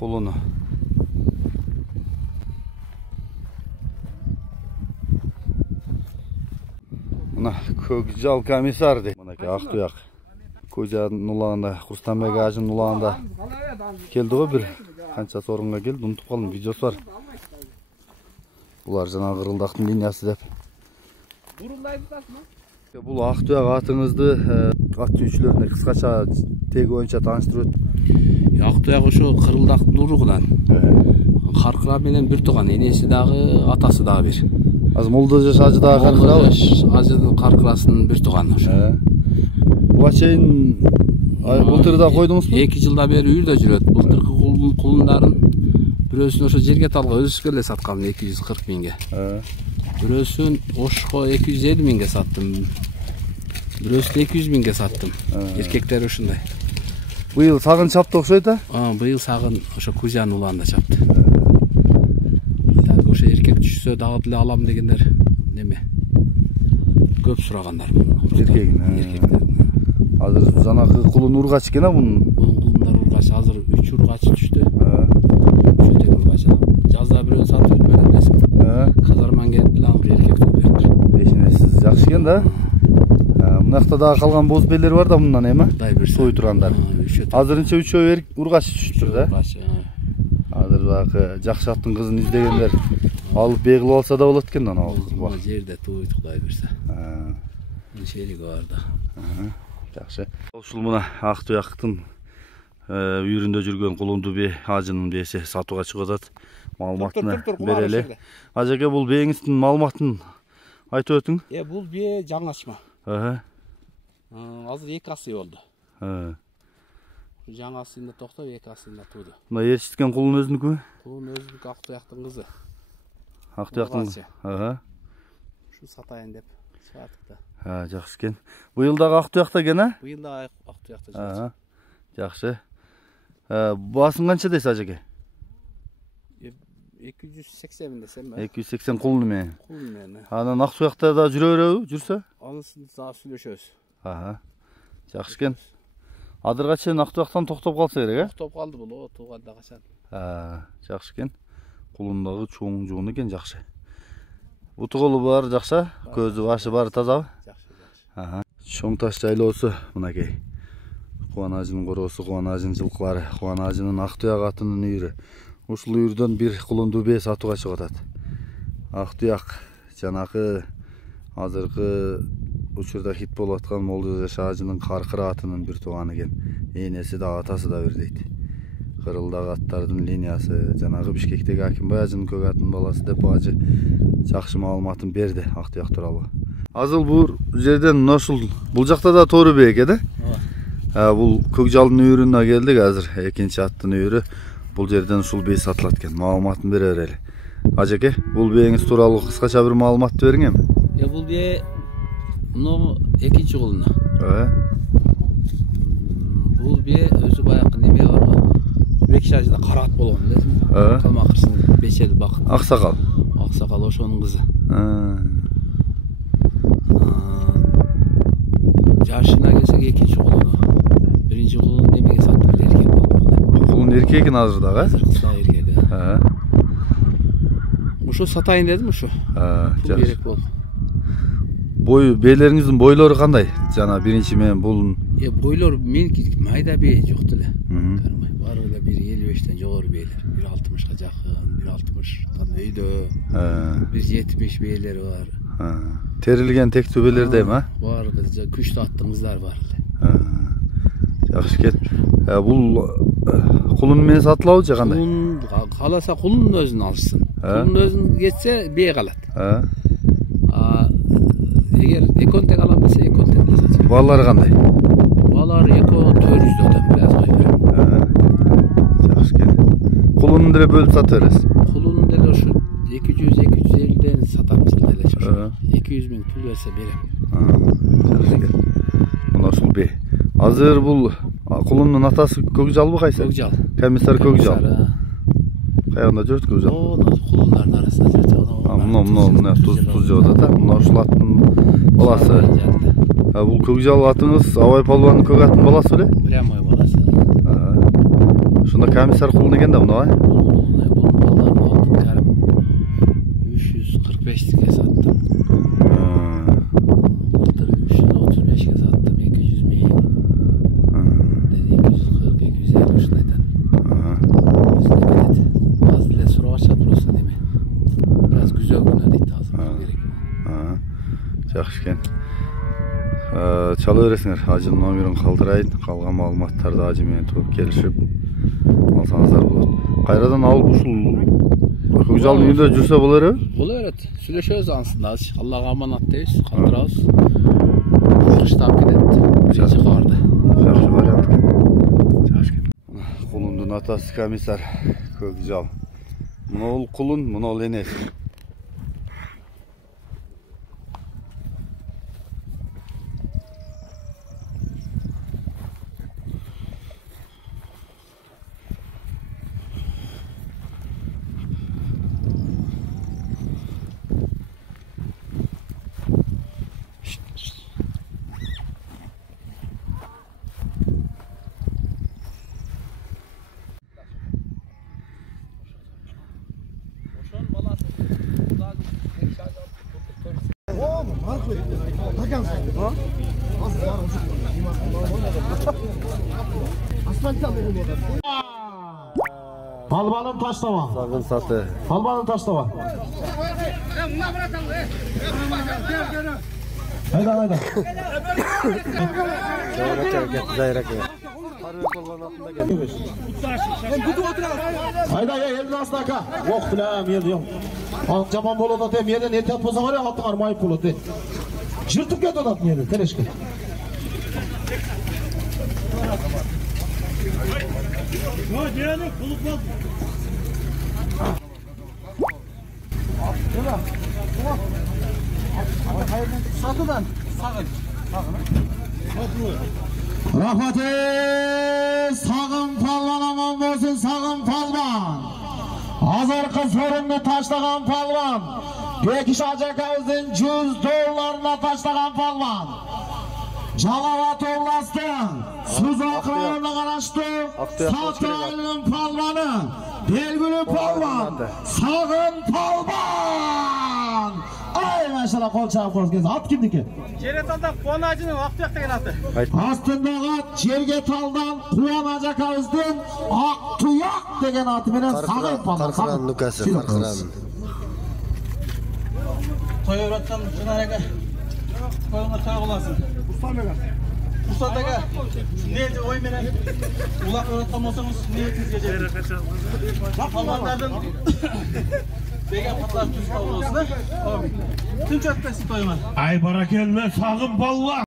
Кулуну. Мына Көкжал комиссар дейт. Мынакей Ақтұяқ. Көжанын уланында, Курстанбек ажынын уланында келди го бир канча сорунга келди, унутуп калдым, видеосу бар. Булар жана Кырылдактын линиясы деп. Бул Ақтұяқ атыңызды ат сүйүүчүлөрүнө кыскача теги боюнча тааныштырып өт. Ақтұяқ ошо Кырылдактын уругунан. Каркыра менен бир тууган, энеси дагы, атасы дагы бир. Азыр Молдожеш ажы дагы Каркырабы? Ажынын Каркырасынын бир тууганы ошо. Буга чейин былтыр да койдуңузбу? 2 жылда бери үйүрдө жүрөт. Былтыркы кулундарын бирөөсүн ошо жерге талга өзүчкө эле саткам 240 миңге. Бирөөсүн Ошко 250 миңге саттым. Бирөөсүн 200 миңге саттым. Эркектер ушундай. Быйыл сагын чапты окшойт а? Быйыл сагын ошо Кузян уланда чапты. Так ошо эркек түшсө дагы деле алам дегендер неме? Көп сурагандар. Эркегин. Азыр жанагы кулун ургач экен а бунун? Бунун кулундар ургач, азыр 3 ургач түштү. Чөтек ургач. Жазда бирөө сатып берем десем. Казарман келип деле аны эркек туруп берди. Эшенесиз, жакшы экен да. Мынакта дагы калган боз белер бар да мындан эми? Кудай берсе. Сой тургандар. Азырынча үчөө ургач түштүр да. Азыр дагы жакшы аттын кызын издегендер алып бей кылып алса да болот экен да анау. Бул жерде туйт Кудай берсе. Шериги бар да. Жакшы. Ушул мына Ақтұяқтын үйүрүндө жүргөн Кулунду бээ ажынын бээси сатууга чыгып атат. Маалыматын берели. Ажеке, бул бээңиздин маалыматын айтып өтүң. Бул бээ жаңачма. Азыр 2 асы болду. Жаңа асында токтоп, 2 асында тууду. Мына ээрчиткен кулун өзүнүкү? Кулун өзүнүкү, Ақтұяқтын кызы. Ақтұяқтын. Ушу сатайын деп чыгаттык да. Жакшы экен. Быйыл дагы Ақтұяқта экен а? Быйыл да Ақтұяқта жүрөт. Жакшы. Баасын канча дейсиз ажеке? 280 десем. 280 кулуну менен. Кулуну менен. Анан Ақтұяқта да жүрө береби, жүрсө? Анысын дагы сүйлөшөбүз. Жакшы экен. Адырга чейин Ақтұяқтан токтоп калса керек, Токтоп калды бул, тууганда качан. Жакшы экен. Кулундагы чоң жуун экен, жакшы. Буту колу бар, жакшы, көзү башы бар, тазабы? Жакшы. Чоң таш жайлоосу мынакей. Кубан ажынын короосу, Кубан ажынын жылкылары, Кубан ажынын Ақтұяқ атынын үйүрү. Ушул үйүрдөн бир Кулунду бээ сатууга чыгып атат. Ақтұяқ жанакы азыркы учурда хит болуп аткан Молдожеш ажынын Каркыра атынын бир тууганы экен. Энеси да атасы да бир дейт. Кырылдагы аттардын линиясы, жанагы Бишкектеги Акимбай ажынын көк аттын баласы деп ажы жакшы маалыматын берди Ақтұяқ тууралуу. Азыл бул жерден бул жакта да Тору бээ экен да? Бул Көкжалдын үйүрүнө келдик азыр, экинчи аттын үйүрү. Бул жерден ушул бээ сатылат экен. Маалыматын бере берели. Ажеке, бул бээңиз тууралуу кыскача бир маалымат бериң эми. Бул бээ мына экинчи кулуна. Бул бээ өзү баякы неме бар го. Бекшажда карат болгон элесиң. Калмакырсын бечел бакыт. Аксакал. Аксакал ошонун кызы. Жашына келсек экинчи кулуну. Биринчи кулун немеге сатып эркек болду. Кулун эркегин азыр дагы? Азыр эркек. Ошо сатайын дедим ошо. Керек болду. Бою бээлериңиздин бойлору кандай? Жана биринчи менен бул бойлор меники майда бээ жок деле. Кармай. Баары эле 1.55тен жогору бээлер. 1.60га жакын, 1.60тан өйдө. 1.70 бээлери бар. Терилген тектүү бээлердеми, а? Бар, күчтүү аттын кыздары бар эле. Жакшы экен. Бул кулун менен сатылабы же кандай? Кулун кааласа кулун өзүн алышсын. Кулун өзүн кетсе бээ калат. Эгер эконтек алам десе эконтек сатат. Балалары кандай? Балалары 400 адам бираз койдур. Жакшы экен. Кулун деле бөлүп сатып бересиз? Кулун деле ошо 200-250ден сатамыз деле ошо. 200 миң пул берсе берем. Жакшы экен. Мына ушул бээ. Азыр бул кулундун атасы Көкжалбы кайсы? Көкжал. Комиссар Көкжал. Каягында жүрөт Көкжал? Кулундардын арасында жүрөт. Мына туз жеп атат. Мына ушул аттын баласы. Бул Көкжал атыңыз Абай палбандын көк аттын баласы беле? Прямой баласы. Şunda komisar kulun eкен da bunu ha? Bunun ballarını aldım karım. 345'lik sattım. Былтыр 335'e sattım. 200 ming. 240, 250 ушунайдан. Өзүнө берет. Азыр эле сурап атышат просто неме. Biraz güzel күнө дейт азыр керек. Жақсы екен. Чала бересіңер. Ажының номерін қалдырайын. Қалған маалыматтарды ажымен келішіп алсаңыздар болады. Қайрадан алып ушул Көкжалдын үйүндө жүрсө болор э? Боло берет. Сүйлөшөбүз ансында. Аллага аманат дейбиз, калтырабыз. Кыштап кетет. Биринчи кабарда. Жакшы вариант экен. Жакшы экен. Кулундун атасы комиссар Көкжал. Мынол кулун, мынол энеси. Palbanın taşlama. Sakın satı. Palbanın taşlama. Hayda hayda. Zayrak. Hayda ya elini asla. Yok filan yer yok. Alt jaman boladı dem yerden ehtiyat bolsa var ya altın armayıp boladı. Jırtıp ketdi odam yerden tereşke. Satıdan sağın. Rahmeti sağın palvan aman bolsun sağın palvan. Azarkı sorununu taşlagan palvan. Bekiş Acakavız'ın $100 taşlagan palvan. Calavat Oğlastın Suzak rayonuna karaştı Sataylı'nın palvanı Belgülü palvan Sağın palvan. Ay maşallah kol çağып koz kez at kimdiki? Jeretal'dan Kuan Hacı'nın Aktuyak деген atı. Astındağı Jergetal'dan Kuan Acakavız'ın Aktuyak degen atı menen Sağın palvan. Karkıran nukası, karkıran. Toyota'dan Çınar'a koyunga toy olasın. Ustadaga neydi oy menen ulak öğretmen olsanız niyetinizge жетет. Palvanlardan Begen patlar tüz olsun. Tünç ötmesin toyuma. Ay barakelme sağın palvan.